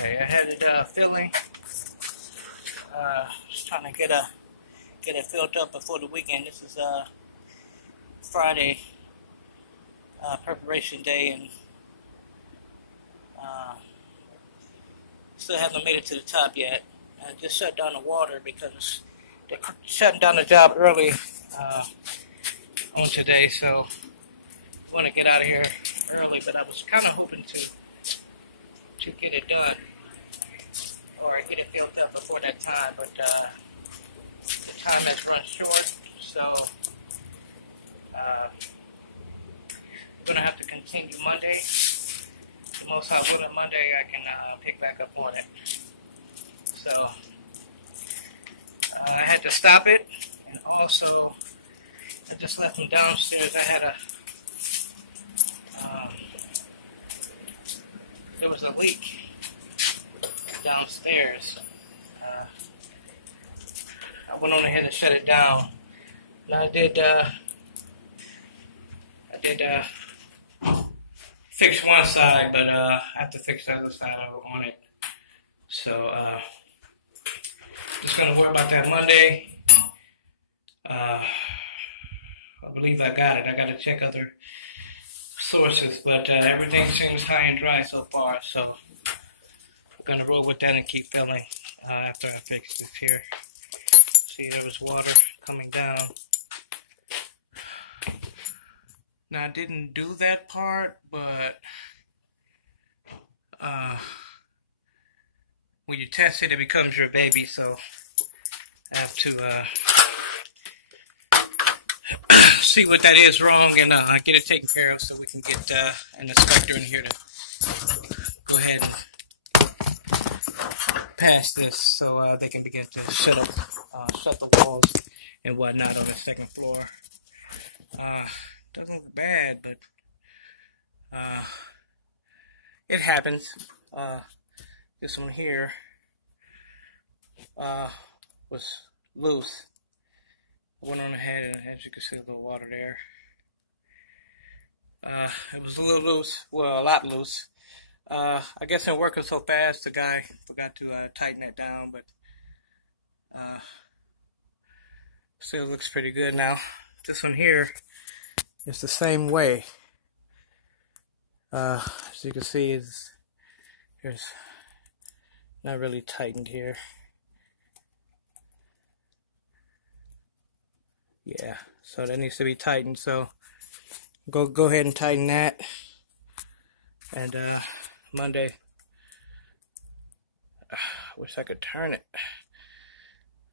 Okay, I had it filling. Just trying to get it filled up before the weekend. This is Friday, preparation day, and still haven't made it to the top yet. I just shut down the water because they're shutting down the job early on today, so I want to get out of here early. But I was kind of hoping to get it done or get it filled up before that time, but the time has run short, so we're going to have to continue Monday. The most I'll do it Monday, I can pick back up on it. So I had to stop it, and also I just left them downstairs. I had there was a leak downstairs. I went on ahead and shut it down. And I did fix one side, but I have to fix the other side on it. So just gonna worry about that Monday. I believe I got it. I gotta check other sources, but everything seems high and dry so far. So I'm gonna roll with that and keep filling after I fix this here. See, there was water coming down. Now I didn't do that part, but when you test it, it becomes your baby. So I have to see what that is wrong and get it taken care of, so we can get an inspector in here to go ahead and pass this, so they can begin to shut the walls and whatnot on the second floor. Doesn't look bad, but it happens. This one here was loose. I went on ahead, and as you can see, a little water there. It was a little loose, well, a lot loose. I guess I'm working so fast, the guy forgot to tighten it down, but still looks pretty good now. This one here is the same way. As you can see, it's not really tightened here. Yeah, so that needs to be tightened. So go ahead and tighten that. And Monday, I wish I could turn it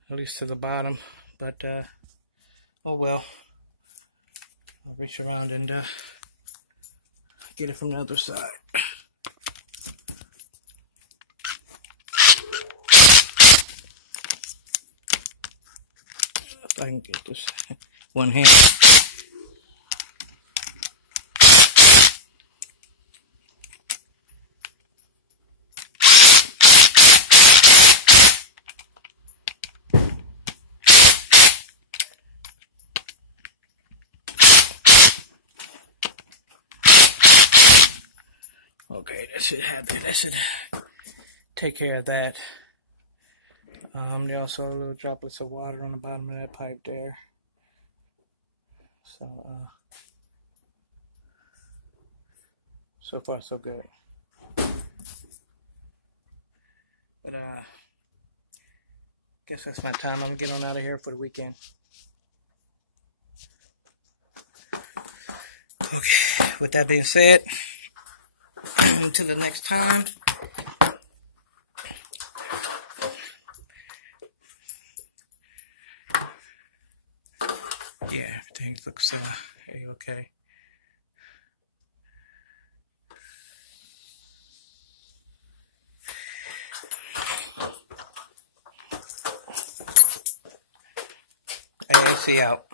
at least to the bottom, but oh well. I'll reach around and get it from the other side. If I can get this one hand. Okay, that should have it. That should take care of that. There also are little droplets of water on the bottom of that pipe there. So, so far so good. But guess that's my time. I'm getting on out of here for the weekend. Okay, with that being said, until the next time. Yeah, everything looks okay. AC out.